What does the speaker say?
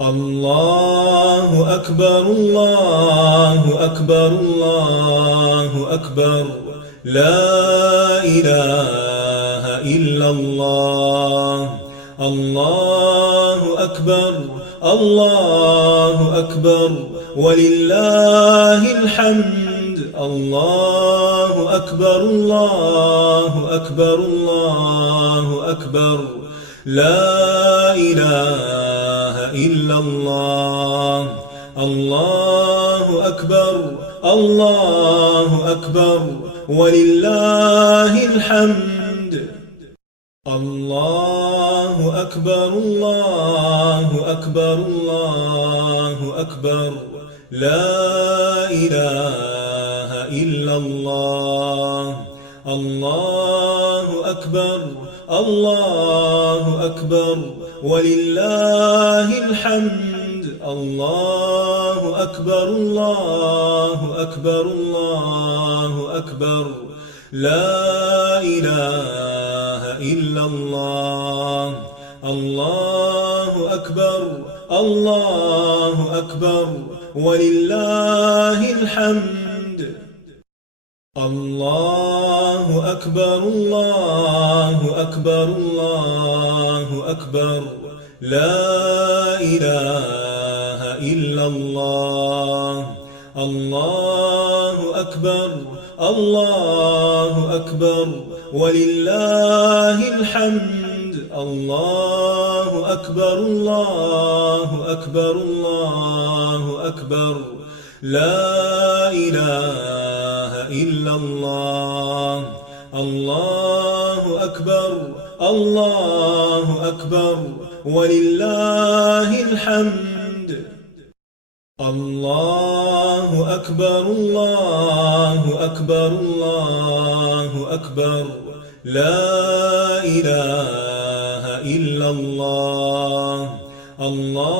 الله أكبر الله أكبر الله أكبر لا إله إلا الله. الله أكبر الله أكبر ولله الحمد. الله أكبر الله أكبر الله أكبر لا إله إلا الله. الله أكبر الله أكبر ولله الحمد. الله أكبر الله أكبر الله أكبر لا إله إلا الله. الله أكبر الله أكبر ولله الحمد. الله أكبر الله أكبر الله أكبر لا إله إلا الله. الله أكبر الله أكبر ولله الحمد. الله أكبر الله أكبر الله أكبر لا إله إلا الله. الله أكبر الله أكبر ولله الحمد. الله أكبر الله أكبر الله أكبر لا إله إلا الله. الله أكبر الله أكبر ولله الحمد. الله أكبر الله أكبر الله أكبر لا إله إلا الله. الله